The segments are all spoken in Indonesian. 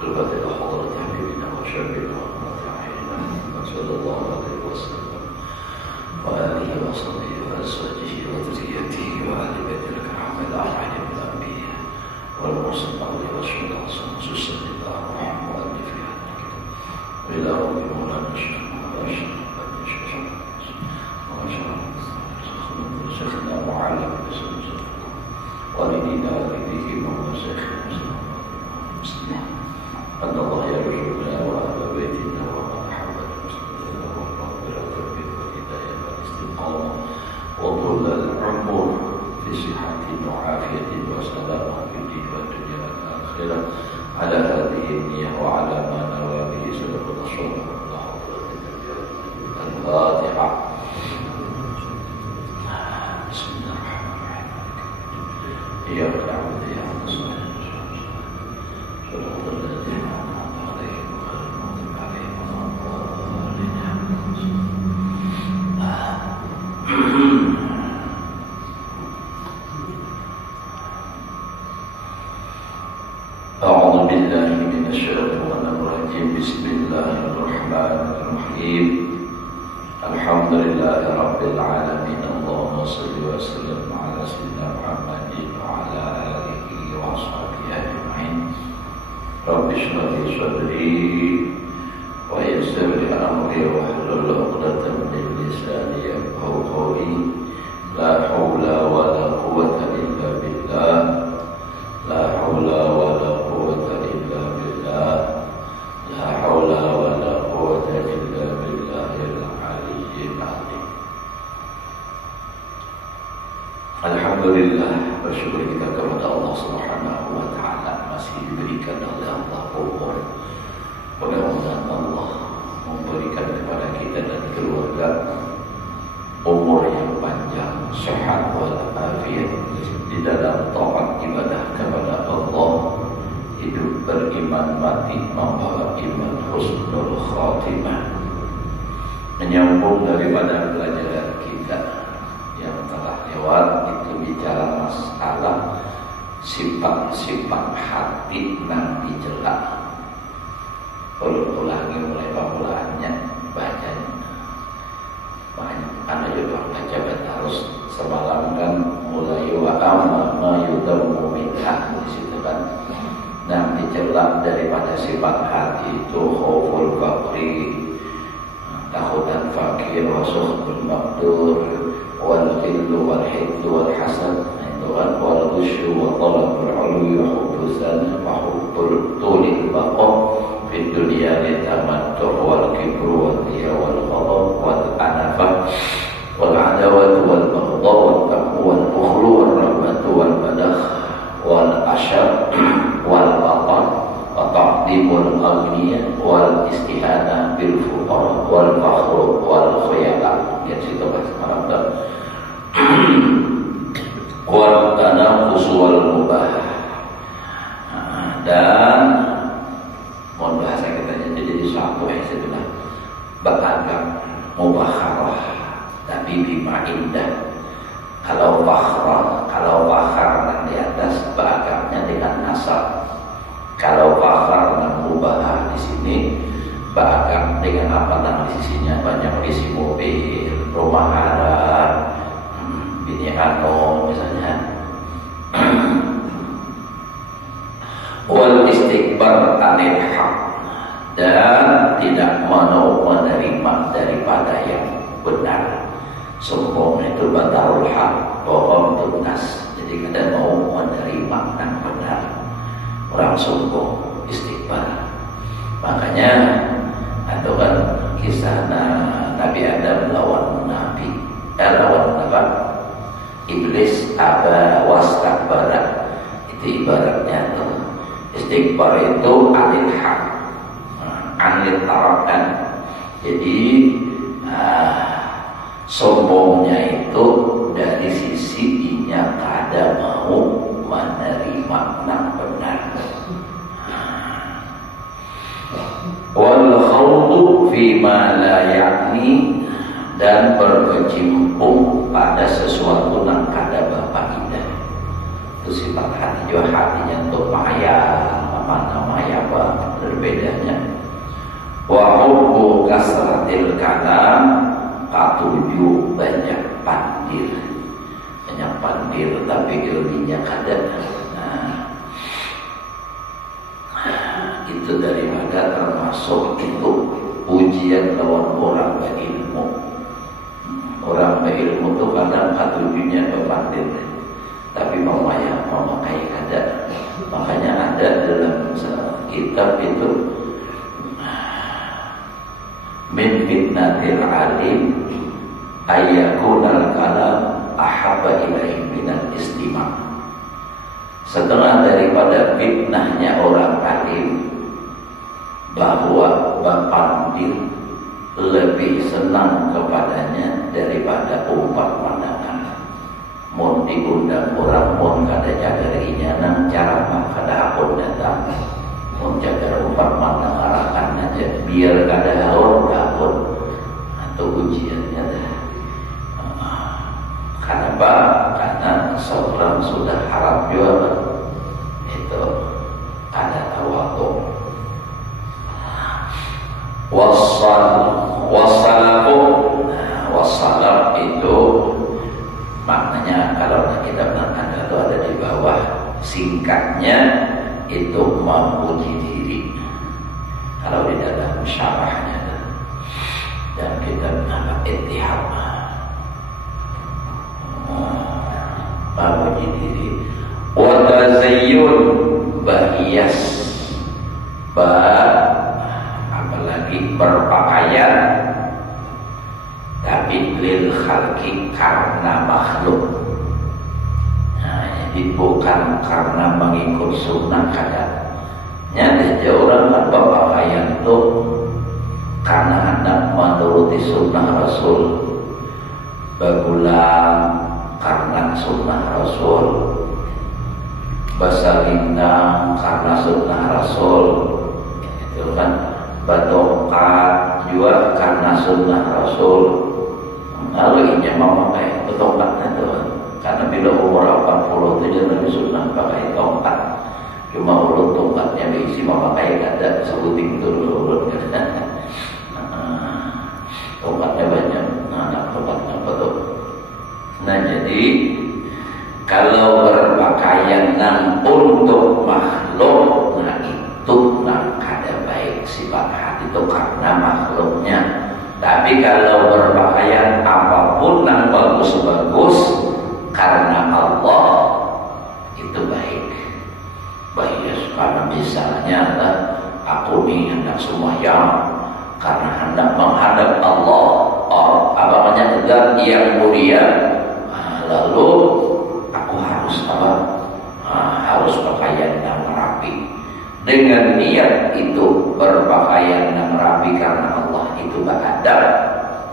بالبدء إلى حضرة حبيبنا وشافينا وقرة أعيننا محمد صلى الله عليه وسلم وآله وصحبه وأزواجه وذريته وآل بيت لك الحمد أجمعين من الأنبياء والمرسلين والشهداء خصوصا إلى أرواح مؤلفها وإلى رب مولانا الشيخ محمد الشيخ شيخنا معلم والدينا والديه ومشايخنا أن الله يرزقنا وأهل بيتنا ومن حب المسلمين والمغفرة والهداية والاستقامة وطول العمر في صحة وعافية وسلامة في الدين والدنيا والآخرة على هذه النية وعلى ما نوى به سلف الصالح وحضرة النبي الفاتحة. بسم الله الرحمن الرحيم. إياك نعبد وإياك نستعين صراط الذين أنعمت عليهم غير المغضوب عليهم ولا الضالين. أعوذ بالله من الشيطان الرجيم. بسم الله الرحمن الرحيم. الحمد لله رب العالمين. اللهم صل وسلم على سيدنا محمد وعلى آله وصحبه أجمعين. رب اشرح لي صدري ويسر لي أمري واحلل عقدة من لساني يفقهوا قولي. لا حول ولا قوة إلا بالله. لا حول ولا قوة إلا بالله. لا حول ولا قوة إلا بالله العلي العظيم. Alhamdulillah, bersyukur kita kepada Allah Subhanahu wa Ta'ala masih diberikan oleh Allah umur. Mudah-mudahan Allah memberikan kepada kita dan keluarga umur yang panjang, sehat walafiat di dalam taat ibadah kepada Allah, hidup beriman, mati membawa iman, husnul khatimah. Menyambung daripada pelajaran kita yang telah lewat, itu bicara masalah sifat-sifat hati nan dicela. Ulangi mulai pemulaannya, bacanya banyak. Anda juga baca terus. Semalam kan mulai wa amma ma yudamu minha di situ kan. Nah, dicela daripada sifat hati itu khauful faqri, takutan fakir, wa sukhtul maqdur, wal khillu wal hiddu wal hasad, itu kan, wal ghusyu wa talabul ulwi wa hubbuz zana wa hubbul tulil baqa fid dunya litamattu wal kibru wal riya wal ghadab wal anafah wal adawatu wal baghdha wal taqwa wal bukhlu wal rahmatu wal badakh wal asyar wal batar wa taqdimul aghniya wal istihana bil fuqara wal fakhru wal khuyala. Ya, situ bahasa Arab wal tanafus wal mubah. Dan mohon bahasa kita jadi satu sudah bakal mubakharah tapi bima indah. Kalau fakhar di atas bakarnya dengan nasab. Kalau fakhar dan mubah di sini bakar dengan apa nama sisinya, banyak isi mobil, rumah harap, bini ano misalnya. Wal istikbar anil haq, dan tidak mau menerima daripada yang benar. Sombong itu batarul haq, bohong tunas. Jadi kita mau menerima yang benar. Orang sombong, istikbar. Makanya ada kan kisah Nabi Adam lawan apa? Iblis aba wastakbara. Itu ibaratnya tuh. Istikbar itu anil haq, anil tarakan. Jadi sombongnya itu dari sisi inya kada mau menerima yang benar. Wal khawdu fima la ya'ni, dan berkecimpung pada sesuatu yang kada bapa indah. Itu sifat hati. juga hatinya untuk maya, mana maya apa berbedanya. Wa hubbu kasratil kalam, katuju banyak pandir, tapi ilminya kada. Itu daripada termasuk itu ujian lawan orang berilmu. Orang berilmu itu kadang katujunya kepandir, tapi memakai kada. Makanya ada dalam kitab itu min fitnatil alim ayyakunal kalam ahabba ilaihi minal istima'. Setengah daripada fitnahnya orang alim bahwa pandir lebih senang kepadanya daripada umpat pandangan. Mun diundang orang, mun kada jaga inyana cara kada akun datang, mun jaga umpat pandang arakan aja biar kada haur akun atau ujiannya dah. Kenapa? Karena seorang sudah harap juga itu ada tawadu. Wassalaf itu maknanya kalau kita bilang itu ada di bawah, singkatnya itu memuji diri. Kalau di dalam syarahnya dan kita bilang ittihad, memuji diri. Wa tazayyun, berhias, apalagi berpakaian, tapi lil khalqi, karena makhluk. Jadi bukan karena mengikut sunnah kada. Nyata orang kan berpakaian itu karena hendak menuruti sunnah Rasul, berulang karena sunnah Rasul, bersalindang karena sunnah Rasul, itu kan, bertongkat juga karena sunnah Rasul. Lalu ini memakai tongkatnya itu, karena bila umur 80 itu jangan sunnah pakai tongkat. Cuma urut tongkatnya diisi memakai kada sebuting itu urut kada. Tongkatnya banyak, tongkatnya apa tuh? Nah jadi kalau berpakaian untuk makhluk, itu kada baik sifat hati itu karena makhluknya. Tapi kalau berpakaian apapun yang bagus-bagus karena Allah, itu baik. Baik karena misalnya aku nih hendak sembahyang karena hendak menghadap Allah, apa namanya, zat yang mulia, lalu aku harus harus pakaian yang rapi. Dengan niat itu berpakaian yang rapi karena Allah itu beradab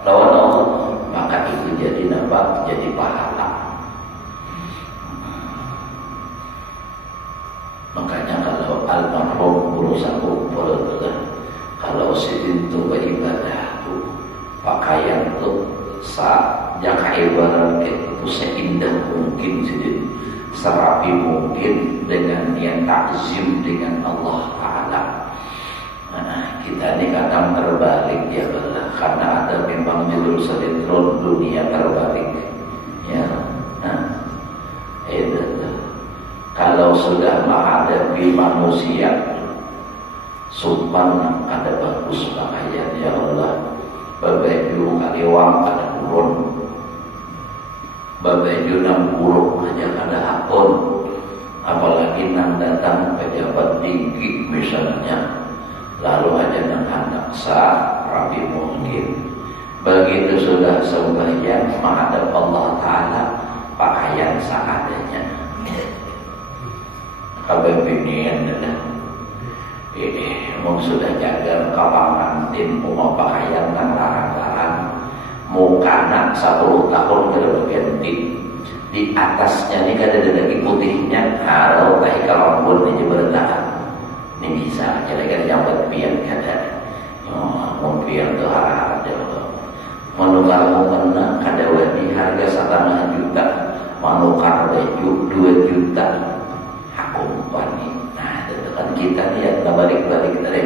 lawan Allah, maka itu jadi nafas, jadi pahala. Makanya kalau almarhum berusaha kumpul kalau sidin itu beribadah itu pakaian itu jaka ibarat itu seindah mungkin sidin, serapi mungkin dengan niat takzim dengan Allah Ta'ala. Kita ini kadang terbalik ya Allah, karena ada memang judul sinetron dunia terbalik ya. Kalau sudah menghadapi manusia sumpan ada bagus pakaian ya Allah, babaju kaliwang ada turun, babaju nang buruk aja kada hakun, apalagi nang datang pejabat tinggi misalnya, lalu aja nang hendak rapi mungkin. Begitu sudah sembahyang menghadap Allah Ta'ala, pakaian seadanya. Kabeh binian adalah mau sudah jaga kapangan tim mau pakaian nang larang-larang, muka nak 10 tahun kada berganti, di atasnya ini kada ada lagi putihnya, kalau baik kalau pun ini bertahan, ini bisa kira-kira nyambat pian kada, pian tu harap ada, menukar mukena kada wadi harga 1,5 juta, menukar baju 2 juta, hak umpani. Nah, itu kan kita lihat balik-balik tadi.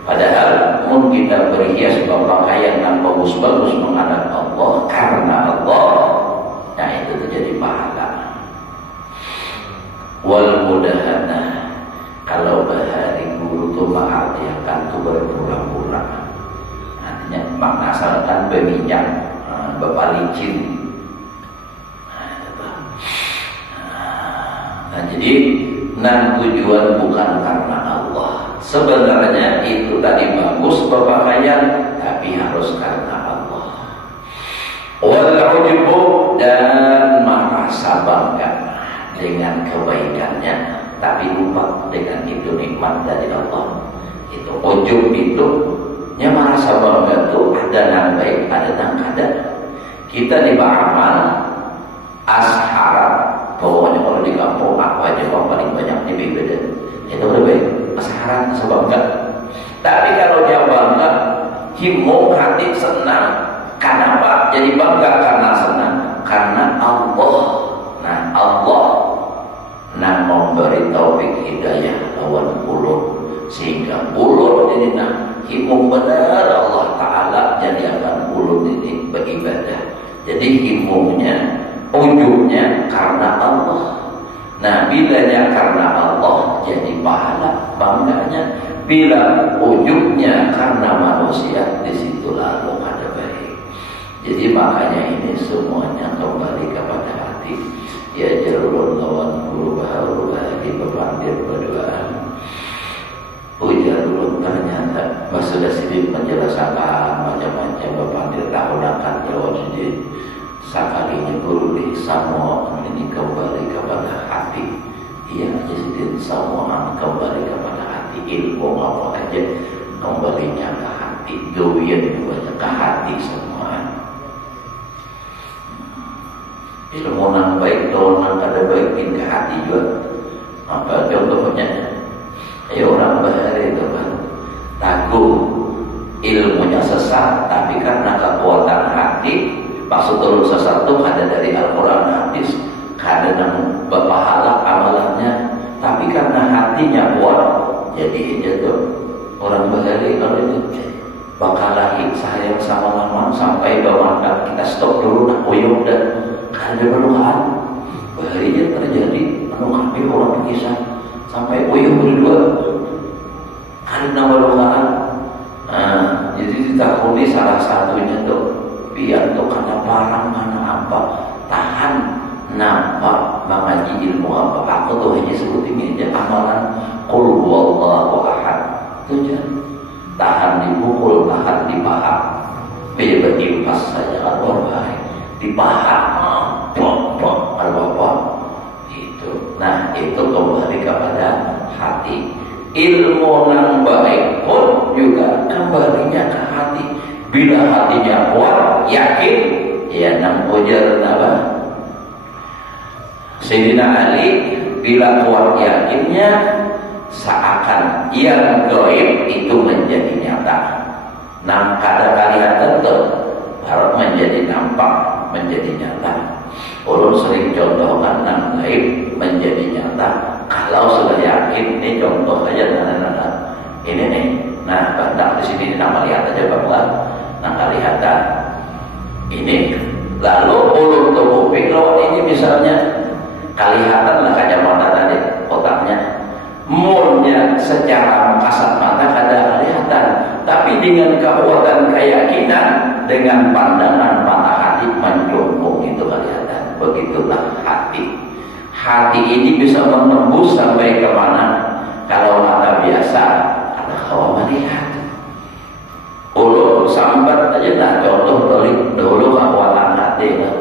Padahal mun kita berhias berpakaian yang bagus-bagus menghadap Allah karena Allah, nah itu terjadi pahala. Wal mudahana, kalau bahari guru itu mengartikan itu berpura-pura. Artinya makna asalkan berminyak, berpalicin. Nah, jadi tujuan bukan karena Allah. Sebenarnya itu tadi bagus berpakaian, tapi harus karena Allah. Wal ujubu, dan merasa bangga dengan kebaikannya, tapi lupa dengan itu nikmat dari Allah. Itu ujub itu, nya merasa bangga itu ada yang baik, ada yang kada. Kita di beramal asharat, pokoknya kalau di kampung aku aja yang paling banyak di beda. Itu lebih asharat sebangga. Tapi kalau dia bangga, himung hati senang. Kenapa jadi bangga? Karena senang, karena Allah. Nah, Allah memberi taufik hidayah lawan ulun, sehingga ulun ini himung benar Allah Ta'ala jadikan ulun ini beribadah. Jadi himungnya, ujungnya karena Allah. Nah, bilanya karena Allah jadi pahala bangganya. Bila ujungnya karena manusia, disitulah lo ada baik. Jadi makanya ini semuanya kembali kepada hati. Ya jalurun lawan guru baharu lagi berpandir berduaan. Ujarulun ternyata sudah sini menjelaskan macam-macam berpandir tahunakan jawab sendiri. Sakalinya guru di semua ini kembali kepada hati. Ia jadi semua kembali kepada hati. Ilmu apa aja kembalinya ke hati. Doyan juga ke hati semua. Ilmu yang baik, doang ada baik ke hati juga. Apa contohnya? Ayo orang bahari itu kan taguh ilmunya sesat, tapi karena kekuatan hati. Maksud turun sesuatu ada dari Al-Quran hadis, ada yang berpahala amalannya, tapi karena hatinya kuat, jadi itu orang bahari kalau ini bakal lagi sayang sama lama sampai bawaan kita stop dulu nak uyuk dan karena penuhan baharinya terjadi penuhan di orang kisah sampai uyuk berdua karena penuhan. Nah, jadi ditakuni salah satunya tuh biar tuh karena parang karena apa tahan nampak mengaji ilmu apa. Aku tuh hanya sebut ini aja amalan qul huwallahu ahad itu aja, tahan dipukul, tahan dipaham, bebas impas saja kalau baik dipaham plok apa itu. Nah, itu kembali kepada hati. Ilmu yang baik pun juga kembalinya ke hati. Bila hatinya kuat, yakin, ya nang ujar apa? Sayyidina Ali bila kuat yakinnya, seakan yang gaib itu menjadi nyata. Nang kada kelihatan tuh harus menjadi nampak, menjadi nyata. Ulun sering contohkan nang gaib menjadi nyata. Kalau sudah yakin, ini contoh aja nana ini nih. Nah, banyak di sini nama lihat aja bahwa nang kelihatan ini. Lalu ulun tubuh lawan ini misalnya kelihatan lah kacamata tadi otaknya. Mulnya secara kasat mata kada kelihatan, tapi dengan kekuatan keyakinan, dengan pandangan mata hati menjongkok itu kelihatan. Begitulah hati. Hati ini bisa menembus sampai kemana? Kalau mata biasa, ada kawan melihat. Ulun sambat aja lah contoh dulu kekuatan hati lah.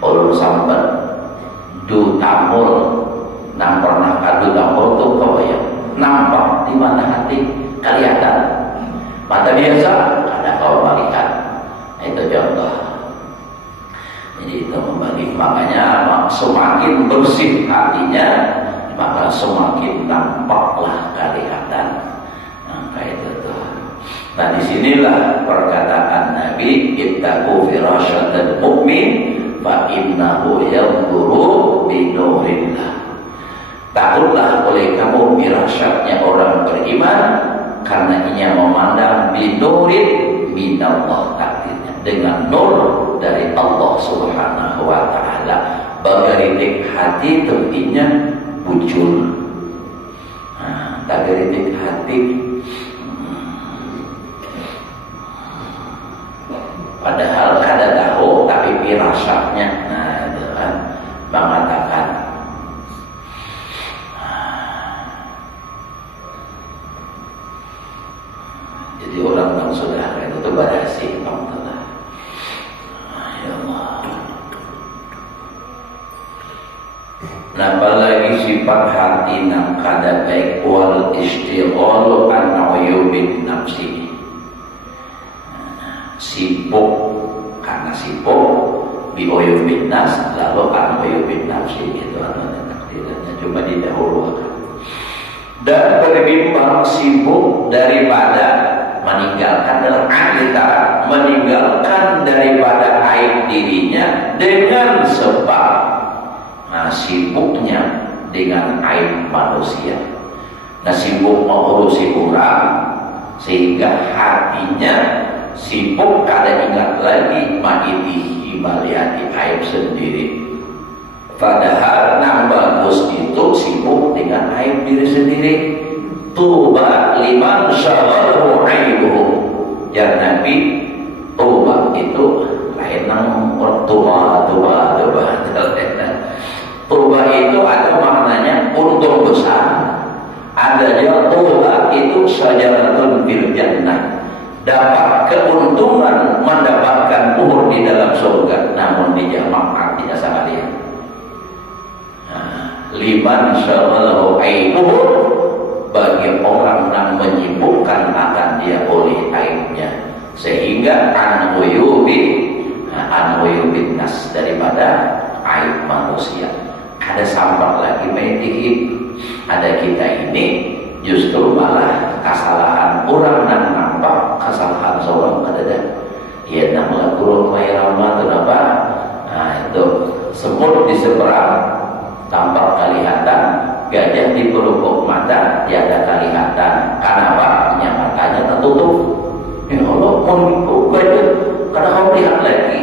Ulun sambat du tamul. Nang pernah kadu tampol tuh kau ya nampak di mata hati kelihatan. Mata biasa ada kau melihat. Itu contoh. Jadi itu membagi, makanya semakin bersih hatinya maka semakin nampaklah kelihatan. Nah, kayak itu tuh. Nah, disinilah perkataan Nabi ittaqu firasyatal mu'min fa innahu yanzuru bi nurillah. Takutlah oleh kamu firasatnya orang beriman, karena ia memandang binurin minallah, takdirnya dengan nur dari Allah Subhanahu wa taala. Bagaritik hati tentunya bujur. Nah, bagaritik hati padahal kada tahu tapi firasatnya, nah itu kan mengatakan. Jadi orang yang sudah itu tuh berhasil, ya Allah. Nah, apalagi sifat hati nang kada baik wal istighalu an uyubin nafsi. Sibuk karena sibuk bi uyubin nas, lalu an uyubin nafsi, itu adalah takdirnya, coba didahulukan. Dan berbimbang sibuk daripada meninggalkan dalam kita, meninggalkan daripada aib dirinya dengan sebab sibuknya dengan aib manusia. Nah, sibuk mengurusi orang sehingga hatinya sibuk kada ingat lagi ma'itihi melihat aib sendiri. Padahal yang bagus itu sibuk dengan aib diri sendiri. Tuba liman syaghalahu aibuhu. Ya Nabi, tuba itu lain nang tuba. Tuba itu ada maknanya untung besar. Ada juga tuba itu syajaratun fil jannah. Dapat keuntungan mendapatkan umur di dalam surga, namun dijamak artinya sangat lihat. Liman syaghalahu aibuhu, bagi orang yang menyibukkan akan dia oleh aibnya, sehingga an uyubin nas, daripada aib manusia. Ada sambat lagi medikit, ada kita ini justru malah kesalahan orang yang nampak kesalahan seorang kadada. Ya nama kurang mayrama itu apa? Nah itu semut di seberang tampak kelihatan, gajah di pelupuk mata tiada kelihatan. Kenapa? Yang matanya tertutup. Ya Allah, mau gajah karena kamu lihat lagi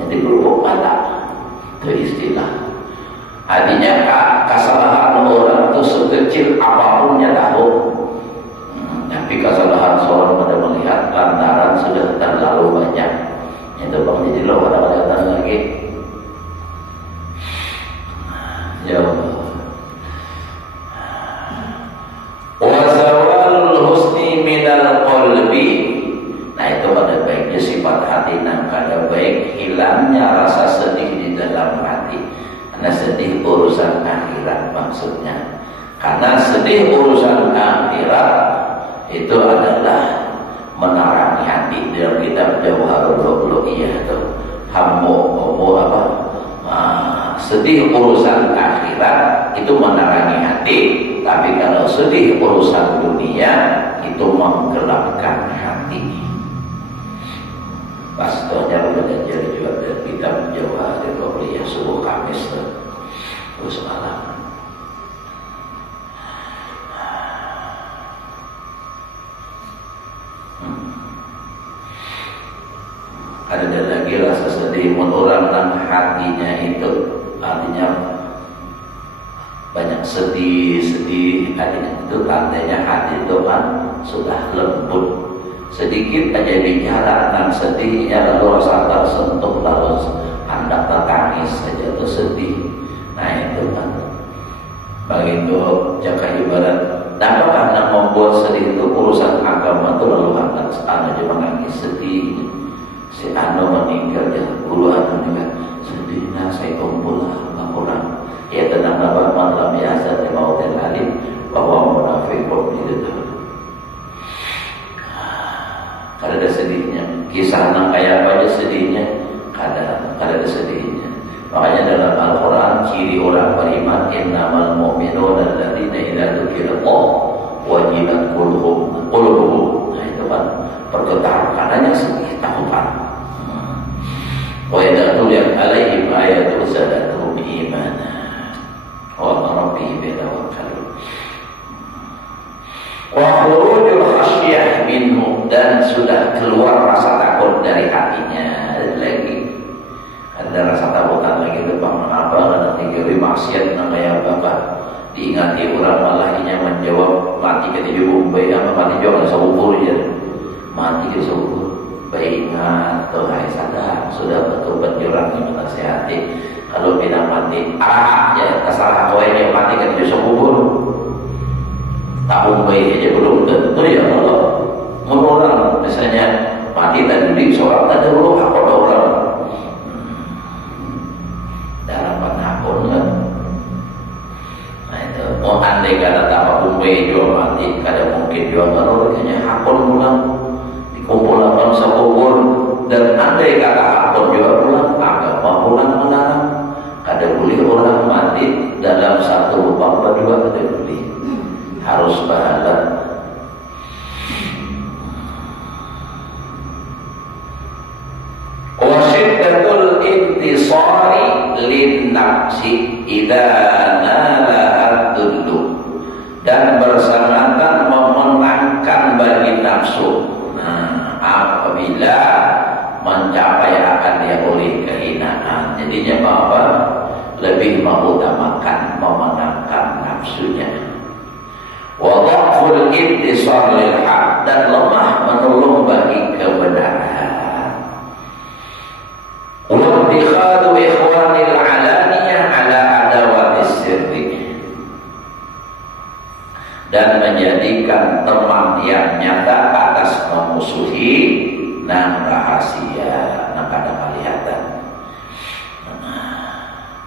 yang di pelupuk mata. Itu istilah. Artinya kesalahan orang itu sekecil apapunnya tahu, tapi kesalahan seorang pada melihat lantaran sudah terlalu banyak. Itu bang, jadi lo pada kelihatan lagi. Ya Allah. Wazawal husni minal qalbi. Nah itu pada baiknya sifat hati nang kada baik, hilangnya rasa sedih di dalam hati. Karena sedih urusan akhirat maksudnya. Karena sedih urusan akhirat itu adalah menarangi hati. Dalam kitab Jawharul Lu'lu'iyah itu sedih urusan akhirat itu menarangi hati, tapi kalau sedih urusan dunia itu menggelapkan hati. Pastornya belajar juga dari kitab Jawharul Lu'lu'iyah subuh Kamis terus malam. Ada lagi rasa sedih orang yang hatinya itu artinya banyak sedih, artinya itu tandanya hati itu kan sudah lembut. Sedikit aja bicara tentang sedihnya lalu rasa tersentuh, lalu hendak tertangis saja itu sedih. Nah itu kan begitu jaga ibarat. Dapat hendak membuat sedih itu urusan agama itu lalu hendak aja menangis sedih. Si Ano meninggal ya, guru Ano juga sedih. Nah saya kumpul laporan. Ya tenang apa malam biasa di mautil alim bahwa munafiqun itu. Kada ada sedihnya. Kisah nang kayak apa aja sedihnya, kada ada sedihnya. Makanya dalam Al-Quran ciri orang beriman innamal mu'minuna alladzina idza dzukirallah wajilat qulubuhum. Nah itu kan bergetar karenanya sedih, takutan. Wa idza tuliyat alaihim ayatu zadatuhum imana. Wa rabbihim yatawakkalun. Wa khurujul khasyah minhu, dan sudah keluar rasa takut dari hatinya. Lagi ada rasa takutan lagi depan mengapa dan tinggali maksiat namanya bapak diingati orang malah inya menjawab mati ke di Bombay apa mati juga seukur ya mati ke seukur baik ingat tuh hai sadar sudah betul penjuran yang menasihati kalau tidak mati ya terserah kau yang mati ke di seukur tahun baik aja belum tentu ya Allah orang misalnya mati tadi di seorang tadi dulu apa orang dalam penakun kan. Nah itu mau andai kata tak Bombay juga mati kada mungkin juga kalau kayaknya hakun pulang dikumpulkan sekubur dan andai kata hakun juga pulang agama pulang melarang kada boleh orang mati dalam satu lubang berdua kada boleh harus bahala. Wasyiddatul intisari lin nafsi idza nala ad-dullu, dan bersanatan memenangkan bagi nafsu. Nah, apabila mencapai akan dia oleh kehinaan, jadinya apa? Lebih mengutamakan memenangkan nafsunya. Wa dhaful intisar lil haq, dan lemah menolong bagi kebenaran. Wattikhadu ikhwanil alaniyah ala adawatis sirri, dan menjadikan teman yang nyata atas memusuhi nan rahasia nan kadang kelihatan.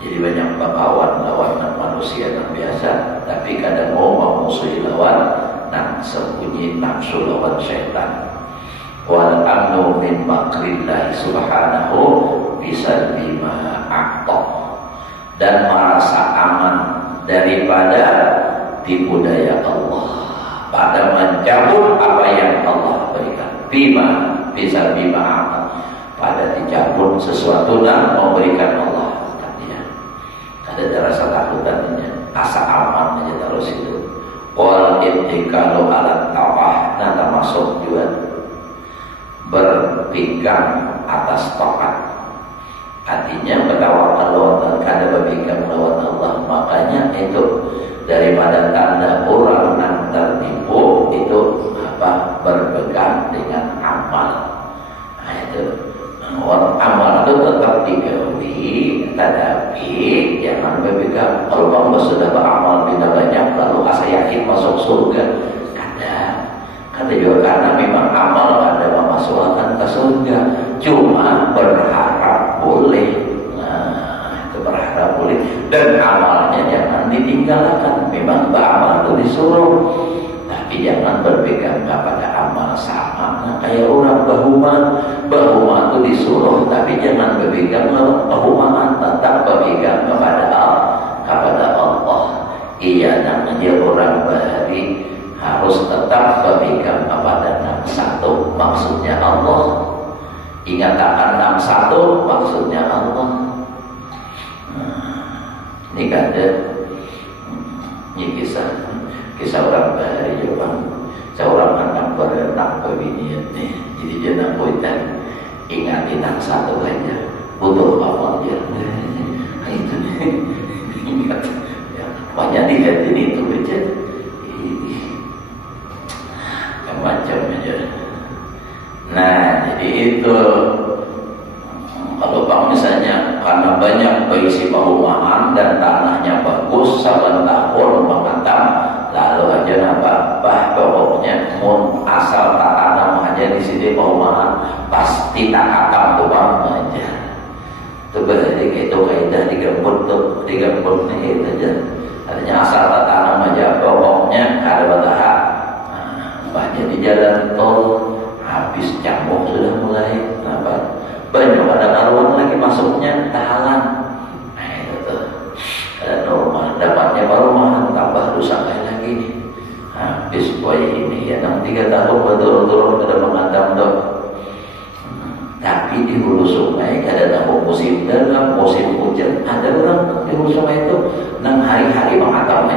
Jadi banyak kawan lawan manusia yang biasa, tapi kadang mau memusuhi lawan nan sembunyi nafsu lawan syaitan. Wal amnu min makrillahi subhanahu bisa bima aqta, dan merasa aman daripada tipu daya Allah pada mencabut apa yang Allah berikan. Bima bisa bima aqta, pada dicabut sesuatu dan memberikan Allah tadinya. Ada rasa takutannya, asa aman aja terus itu. Wal ittikalu ala tawah, nah termasuk juga berpegang atas taat. Artinya bertawakal lawan kada berpegang lawan Allah. Makanya itu daripada tanda orang yang tertipu itu apa? Berpegang dengan amal. Nah itu orang amal itu tetap digawi, tetapi jangan berpegang. Kalau kamu sudah beramal tidak banyak lalu asa yakin masuk surga, kada juga karena memang amal ada memasukkan ke surga, cuma berharap boleh. Nah itu berharap boleh, dan amalnya jangan ditinggalkan. Memang beramal itu disuruh, tapi jangan berpegang kepada amal sama. Nah, kayak orang bahuma itu disuruh, tapi jangan berpegang bahumaan, tetap berpegang kepada Allah. Iya namanya orang bahari harus tetap berpegang kepada nam satu, maksudnya Allah. Ingat akan nam satu, maksudnya Allah. Ini kan ada ini kisah orang bahari Jepang. Seorang anak berenang berbinian nih, jadi dia nak buitan ingatin nam satu aja, butuh apa aja. Itu nih ingat ya, banyak dilihatin itu aja. Macam aja. Nah, jadi itu kalau bang misalnya karena banyak berisi perumahan dan tanahnya bagus, saban tahun mengatam, lalu aja nambah pokoknya mun asal tak tanam aja di sini perumahan pasti tak atam tuh bang aja. Itu berarti itu kaidah digembut nih itu aja. Artinya asal tak tanam aja pokoknya kada bertahap. Banyak di jalan tol habis cambuk sudah mulai apa banyak ada karuan lagi masuknya tahalan. Nah itu tuh ada normal dapatnya perumahan tambah rusak lagi habis boy ini ya 3 tahun betul-betul ada mengadam dok. Tapi di hulu sungai kada tahu musim dalam musim hujan ada orang di hulu sungai itu 6 hari-hari mengadam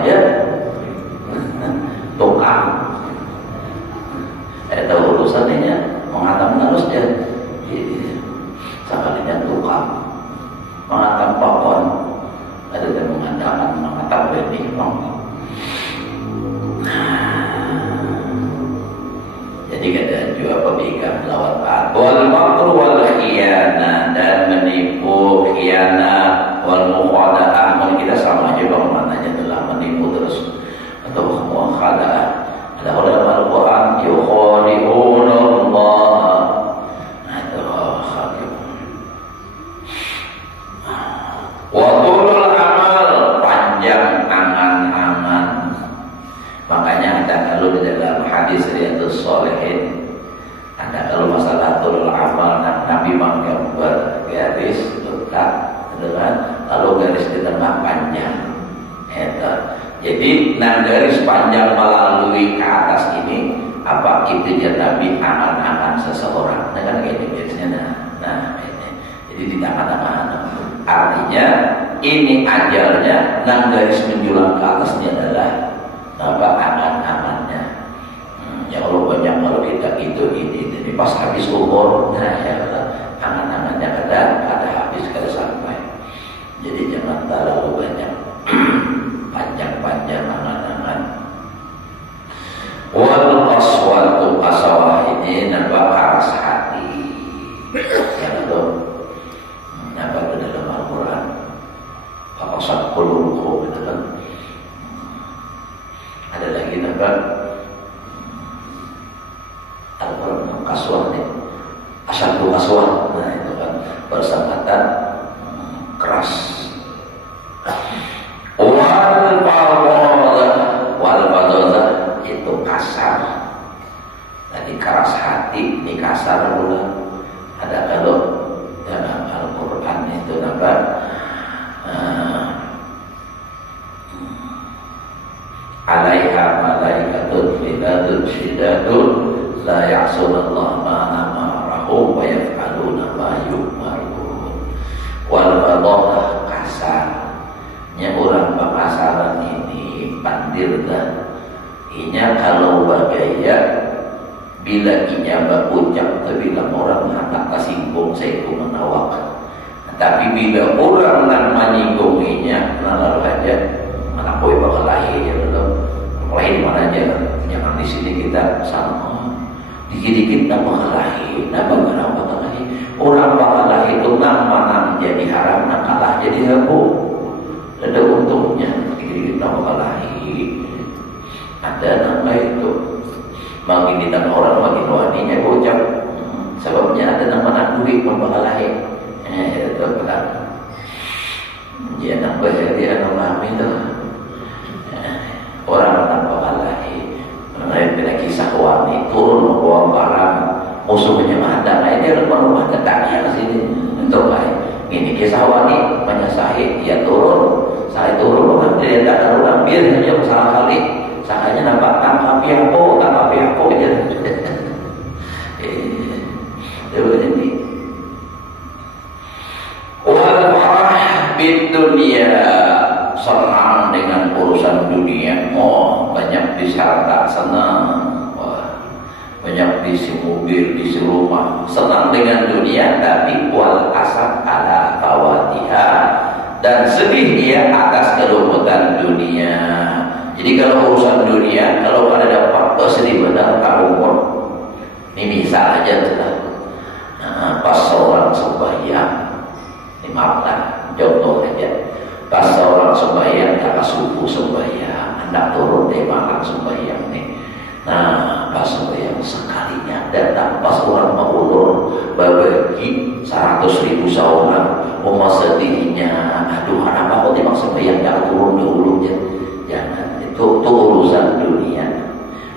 benih jadi ada juga pemikir melawan taat wal makru wal khiyanah dan menipu khianat wal mukhada'ah kita sama aja bang maknanya adalah menipu terus atau mukhada'ah ada orang Al-Quran yukhadi'una Allah Wadulul amal panjang angan-angan makanya ada kalau di dalam hadis Riyadhus Shalihin ada kalau masalah tulul amal Nabi menggambar garis letak dengan kalau garis di tengah panjang jadi garis panjang melalui ke atas ini apa itu dia Nabi angan-angan seseorang dengan ini biasanya ini jadi di tangan-tangan artinya ini ajalnya garis menjulang ke atasnya adalah angan-angannya ya Allah banyak kalau kita ini jadi pas habis umur ya angan-angannya kada habis kada sampai jadi jangan terlalu banyak panjang-panjang angan-angan wal qaswatu qasawah ini nambah keras hati yang itu nambah ke dalam Al-Quran pakasat qulubuhum itu kan ada lagi nambah Al-Quran qaswah nih asyadu qaswah itu kan persahabatan keras wal fadhalah itu kasar tadi keras hati ini kasar pula ada kalau dalam Al-Quran itu nampak alaiha malaikatun fidatun syidatun la ya'sunallaha ma amarahum wa yaf'aluna ma yu'marun wal fadhalah kasarnya orang pakasaran ini pandir dan inya kalau bagaya bila inya berucap bilang orang hendak tersinggung saya pun menawak tapi bila orang nak menyinggunginya lalu aja mana boleh bakal lahir lahir mana aja jangan di sini kita sama dikit-dikit nak bakal lahir nak bakal lahir orang bakal lahir itu nama jadi haram nak kalah jadi habu ada untungnya dikit-dikit nak bakal lahir ada nama itu makin ditanya orang makin waninya bocah sebabnya ada nama nak duit bakal lahir itu benar dia nak berjaya nama itu orang nak bakal lahir ada kisah wani turun membawa barang musuhnya ada ini rumah tetangga ke sini untuk lain ini kisah wani menyasahi dia turun saya turun dia tak orang biar saja salah kali sahanya nampak tangkap aku aja ini wal farah bid dunia senang dengan urusan dunia banyak disarta senang banyak diisi mobil diisi rumah senang dengan dunia tapi wal asad ala fawatiha dan sedih dia atas kelumutan dunia. Jadi kalau urusan dunia, kalau ada dapat sedih benar tak umur. Ini misal aja sudah. Pas seorang sembahyang, ini maaflah, contoh aja. Pas seorang sembahyang, kakak subuh sembahyang, hendak turun deh malam sembahyang nih. Nah, pas sembahyang sekalinya datang pas orang mengulur berbagi 100.000 seorang, sedihnya, aduh anak kok timbang sembahyang jangan turun dahulunya, jangan. Itu urusan dunia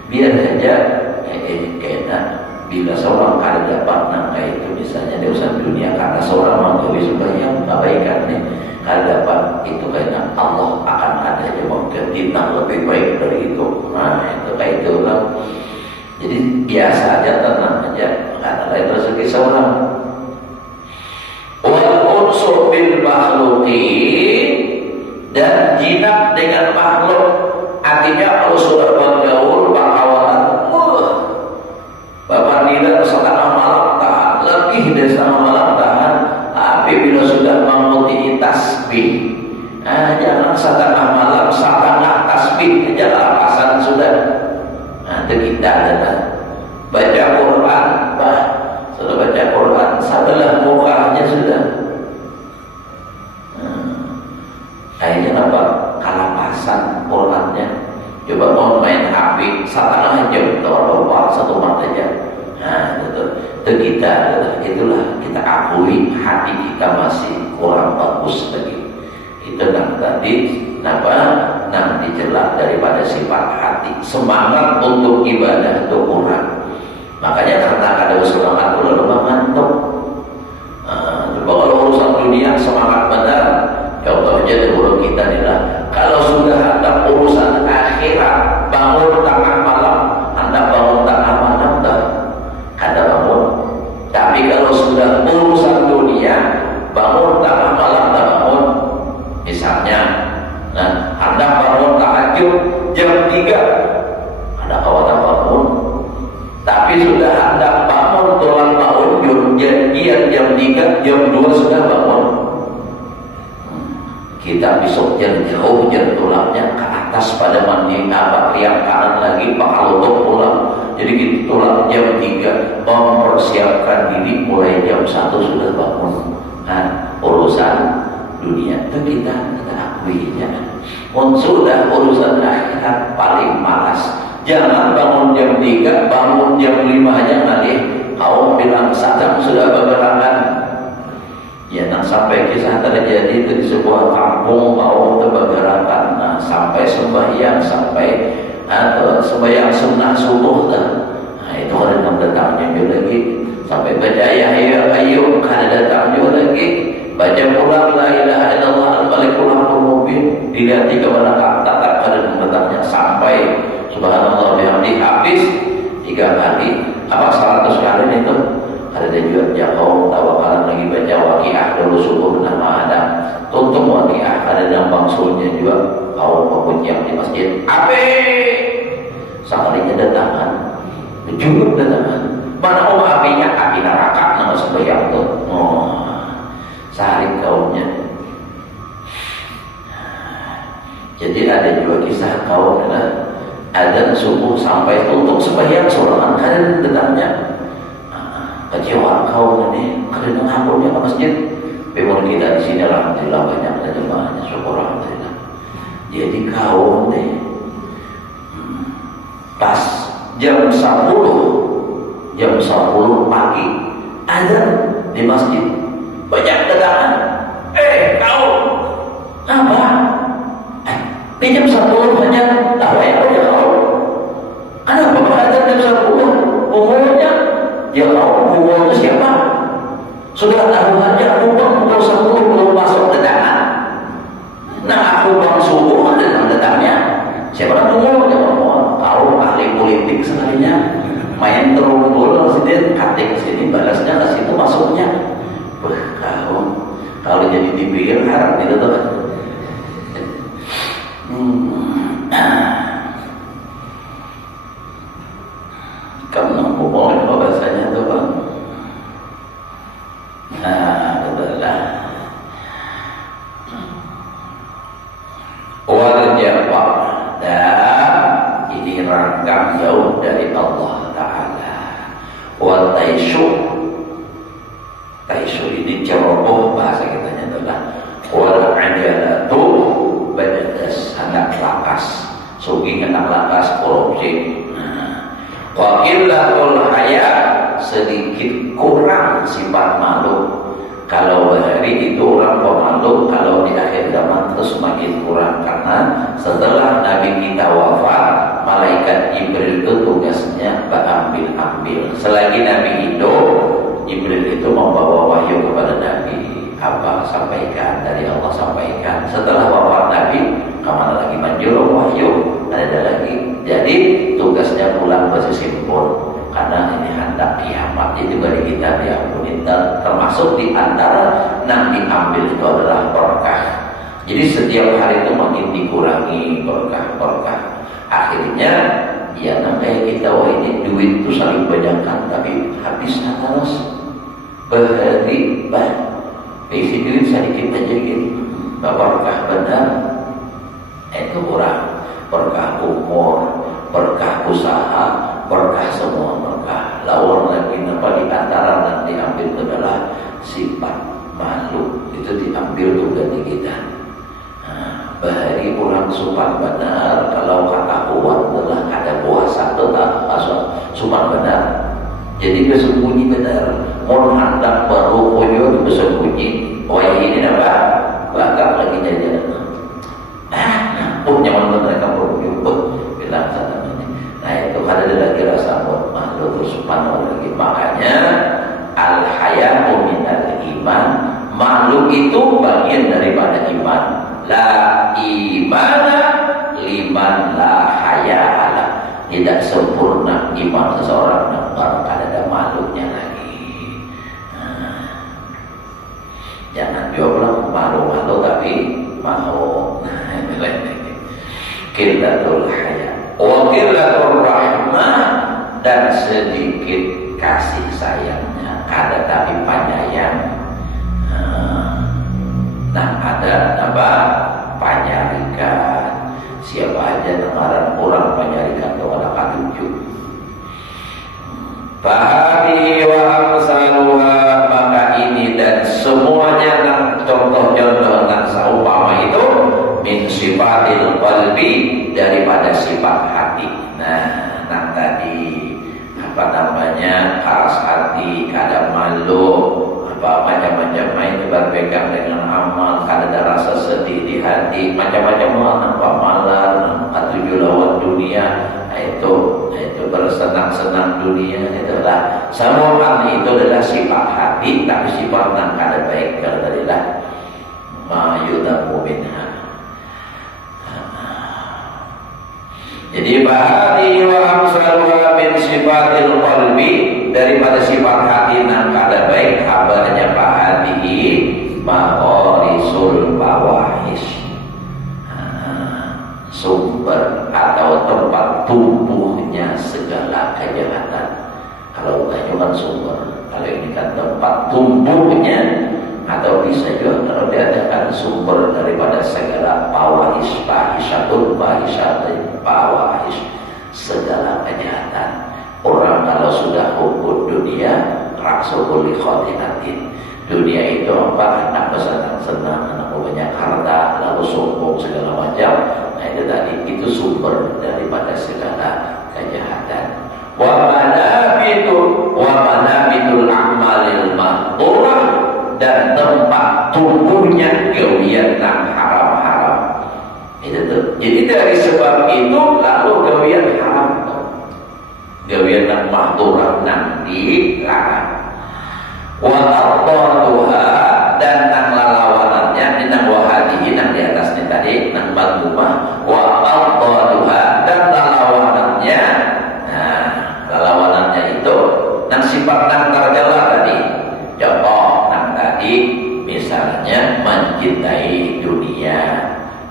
biar saja kena bila seorang kada dapat nangka itu misalnya di urusan dunia karena seorang menggawi sembahyang kebaikan nih kada dapat itu karena Allah akan ada yang mengganti lebih baik dari itu. Nah itu kayak itu lah. Jadi biasa aja tenang aja karena lain rezeki seorang wal unsur bil makhluqin dan jinak dengan makhluk. Artinya kalau sudah bergaul perawanan, Bapak Nida setengah malam tahan, lebih dari setengah malam tahan. Tapi bila sudah memuti tasbih, jangan setengah malam itu kita adalah baca Quran, sudah baca Quran, sabalah mukanya sudah. Akhirnya apa? Kalapasan Qurannya. Coba mau main HP, setengah jam lupa 1 mat aja. Nah, itu kita, itulah kita akui hati kita masih kurang bagus lagi. Itu tadi dijelas daripada sifat hati, semangat untuk ibadah itu kurang. Makanya karena ada semangat lalu ngantuk. Coba kalau urusan dunia semangat benar, contohnya dulu kita inilah. Kalau sudah ada urusan akhirat, bangun tengah malam, Anda bangun tengah malam tak? Anda bangun. Tapi kalau sudah urusan dunia, bangun tengah malam tak bangun. Misalnya, Anda bangun tahajud jam 3, Anda khawatir bangun. Tapi sudah Anda bangun tulang bangun janjian jam 3, jam 2 sudah bangun. Kita besok jauh tulangnya ke atas pada mandi yang kanan lagi bakal lutut pulang. Jadi kita tulang jam 3 mempersiapkan diri mulai jam 1 sudah bangun. Urusan dunia itu kita akuinya. Sudah urusan akhirat paling malas. Jangan bangun jam 3, bangun jam 5 aja nanti kau bilang sadam sudah bergerakkan. Ya, sampai kisah terjadi itu di sebuah kampung kaum terbagarakan. Sampai sembahyang sembahyang sunnah subuh itu ada datangnya lagi sampai baca ya ayo ada datangnya lagi baca pulang la ilaha illallah al-malikul haqqul mubin dilihat 3 malaikat tatap ada datangnya sampai subhanallah bihamdi habis 3 kali 100 kali itu. Ada juga jauh tawakalan lagi baca waqiah dulu subuh nama ada tuntung waqiah ada dalam bangsulnya juga kaum pengujian di masjid ape sekalinya datangan jujur datangan mana apinya api neraka nama sembahyang tuh sehari kaumnya. Jadi ada juga kisah kaum ada subuh sampai tuntung sembahyang seorang kan datangnya kecewa kau ini karena ngaburnya ke masjid. Memang kita di sini alhamdulillah banyak jemaahnya, syukur alhamdulillah. Jadi kau nih pas jam 10 pagi ada di masjid banyak datangan. Kau apa? Di jam 10 hanya tahu ya kau. Ada apa ada jam 10? Umumnya ya kau buang itu siapa? Sudah tahu aja aku pukul 10 belum masuk datangan. Aku bang subuh dan datangnya. Siapa yang buang? Ya kau ahli politik sekalinya. Main terumpul presiden katik ke sini balasnya ke situ masuknya. Kalau jadi dipikir harap gitu tuh. Kamu ngomong apa bahasanya tuh bang? Adalah wajibah dan ini rangkam jauh dari Allah Ta'ala. Wa taisyu ini ceroboh bahasa kitanya adalah wal ajalatu badadas anak lakas sugi anak lakas korupsi. Wakilatul haya sedikit kurang sifat malu. Kalau hari itu orang pemalu, kalau di akhir zaman terus semakin kurang karena setelah Nabi kita wafat, malaikat Jibril itu tugasnya ambil. Selagi Nabi hidup, Jibril itu membawa wahyu kepada Nabi. Apa sampaikan dari Allah sampaikan. Setelah wafat Nabi, kemana lagi menjulur wahyu? Ada lagi. Jadi tugasnya pulang bersimpul karena ini hendak kiamat. Itu bagi kita diampuni dan termasuk di antara yang diambil itu adalah berkah. Jadi setiap hari itu makin dikurangi berkah. Akhirnya ya namanya kita ini duit itu saling banyakkan tapi habis terus berhari isi duit sedikit aja gitu. Berkah benar itu kurang. berkah umur, berkah usaha, berkah semua berkah. Lawan lagi apa di antara yang diambil adalah sifat malu, itu diambil tuh dari kita. Bahari orang supan benar, kalau kata kuat adalah ada puasa tetap asal supan benar. Jadi bersembunyi benar. Mohon hendak baru koyo itu bersembunyi. Oh ini apa? Bakal lagi jajan. Nyaman mereka berhubung bilang sana ini. Nah itu ada lagi rasa malu terus supan lagi. Makanya al-haya'u minal iman. Malu itu bagian daripada iman. La imana liman la haya'ala. Tidak sempurna iman seseorang kalau ada malunya lagi. Jangan biarlah malu-malu tapi mau. Ini lagi. Qillatul haya wa qillatur rahmah, dan sedikit kasih sayangnya. Ada tapi penyayang. Nah ada apa? Penyarikan. Siapa aja dengaran orang penyarikan kepada katunjuk. Bahari wa amsaluha, maka ini dan semuanya contoh-contoh dan seumpama itu min sifatil qalbi, daripada sifat hati. Nah tadi apa namanya, keras hati, kadang malu, apa macam-macam itu berpegang dengan amal, ada rasa sedih di hati, macam-macam apa malar atau lawan dunia, itu bersenang-senang dunia, itulah semua itu adalah sifat hati, tapi sifat yang ada baik adalah ma yudamu minha. Jadi bahari wa amsaluha min sifatil qalbi, daripada sifat hati yang kada baik, kabarnya bahari mahorisul bawahis, sumber atau tempat tumbuhnya segala kejahatan. Kalau kan sumber, kalau ini kan tempat tumbuhnya, atau bisa juga kalau diadakan sumber daripada segala pawahis, fahisatun pawahis, segala kejahatan. Orang kalau sudah hubud dunia, raksubul khotinatin. Dunia itu apa? Anak bersenang-senang, anak banyak harta, lalu sombong segala macam. Nah itu tadi, itu sumber daripada segala kejahatan. Wa manabitul a'malil mahdhurah, dan tempat tumbuhnya gawian yang haram-haram. Itu tuh. Jadi dari sebab itu lalu gawian haram, gawian yang mahdhurah yang dilarang. Wa aqdaruha, dan nang lalawanannya, nang wahadihi nang di atasnya tadi, nang bandumah. Wa aqdaruha, dan lalawanannya. Nah, lalawanannya itu nang sifat nang terjala tadi. Contoh nang tadi, misalnya mencintai dunia,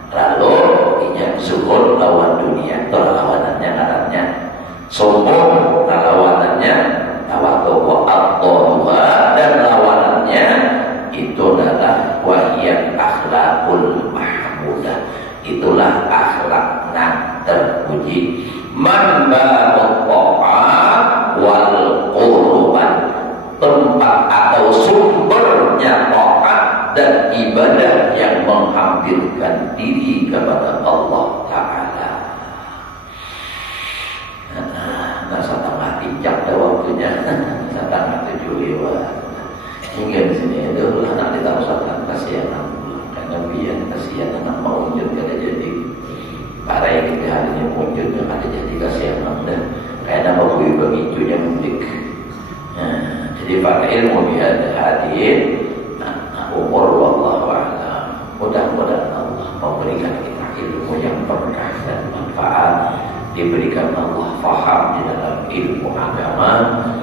lalu ini zuhud lawan dunia, itu lawanannya katanya. Sombong lawanannya tawadhu, wa aqdaruha, dan lawanannya itu adalah wahiyat akhlakul mahmudah, itulah akhlak yang terpuji. Man ba'u ta'at wal qurban, tempat atau sumbernya taat dan ibadah yang menghampirkan diri kepada Allah Ta'ala. Nah, setengah tiga dah waktunya, setengah 7 lewat. Hingga di sini itu lah nak ditaruhkan kasihan, karena biar kasihan anak mau wujud kada jadi. Para yang kita harinya wujud kada jadi kasihan dan karena mau begitu yang mudik. Jadi para ilmu bihada hadir, umur wallahu a'lam. Mudah-mudahan Allah memberikan kita ilmu yang berkah dan manfaat, diberikan Allah faham di dalam ilmu agama,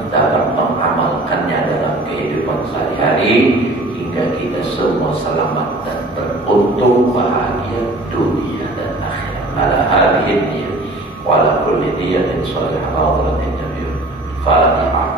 dapat mengamalkannya dalam kehidupan sehari-hari, hingga kita semua selamat dan beruntung, bahagia dunia dan akhirat. Ala hadhihi niyyah wa ala kulli niyatin shalihah hadratin jami'un. Fatihah.